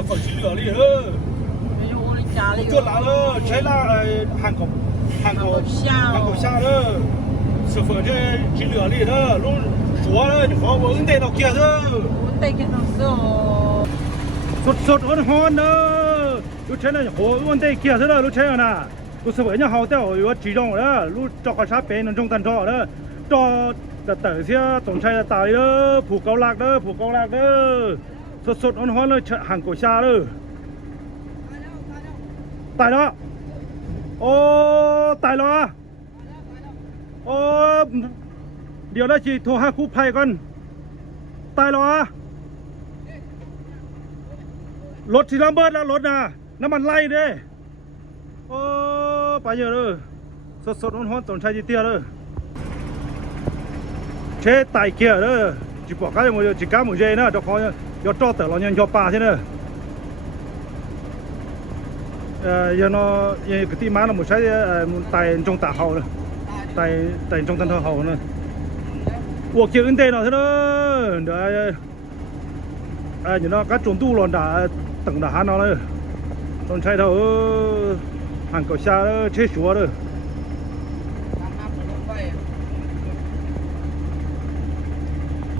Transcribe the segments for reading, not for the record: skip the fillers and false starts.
十分之六里了，没有我的家里就拿了拆了韩国虾了，十分之六里了，弄说了你好我带到街了，我带给他说，สดๆร้อนๆเนอะลูกใช้เนี่ยโหวันเตะเกียร์ซะเลยลูกใช้น่ะกูสวยเนี่ยเขาแต่ว่าจีจงเลยลูกจอกกระชับเป็นจงตันจอเลยจอแต่เสียตรงใช้ตายเด้อผูกเกาลักเด้อผูกเกาลักเด้อสดๆร้อนๆเลยห่างกูชาเลยตายแล้วโอ้ตายแล้วโอ้เดี๋ยวได้จีโทรหากู้ภัยก่อนตายแล้วรถที่ระเบิดแล้วรถนะน้ำมันไล่เด้โอ้ไปเยอะเลยสดๆร้อนๆตรงใช้จีเตี้ยเลยเช่ไต่เกียร์เลยจีบอกกันว่าจีก้าหมูเจนะเจ้าของยอดจอดแต่เรายังยอป่าใช่ไหมยังกติมาเราหมูใช้ไต่จงตาเขาเลยไต่จงตันเท่าเขาเลย我叫人带了是了，你那个中度了的，等着喊到了，从菜头喊狗下了，切熟了。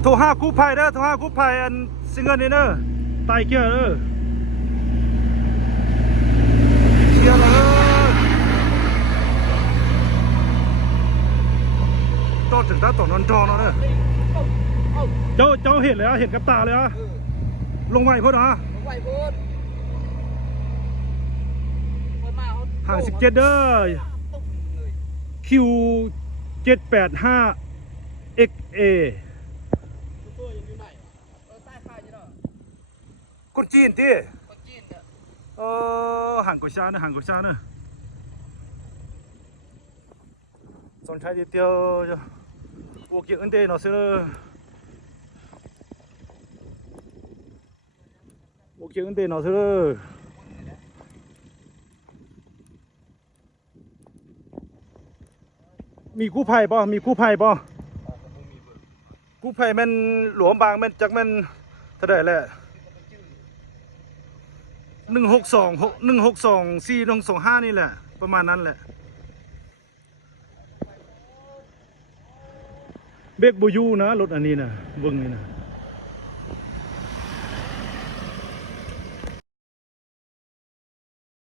โทรหากู้ภัยเด้อโทรหากู้ภัยอันสิเงินนี่เด้อตายเกี่ยวเด้อเชียร์เลยต้องถึงตาต่อนอนจอเนาะเนี่ยเจ้าเห็นเลยอ่ะเห็นกับตาเลยอ่ะลงไหวพ่อนะห่าง17เด้อ Q785 XA คนจีนที่ห่างกว่าชาเนอะห่างกว่าชาเนอะสนใจดีเดียวพวกเกี่ยนเดนเอาเสือพวกเกี่ยนเดนเอาเสือมีกู้ภัยป่ะมีกู้ภัยป่ะกู้ภัยมันหลวมบางมันจักมันเท่าไหร่แหละ16241624125นี่แหละประมาณนั้นแหละเบรกบูยูนะรถอันนี้นะวึงนี่นะ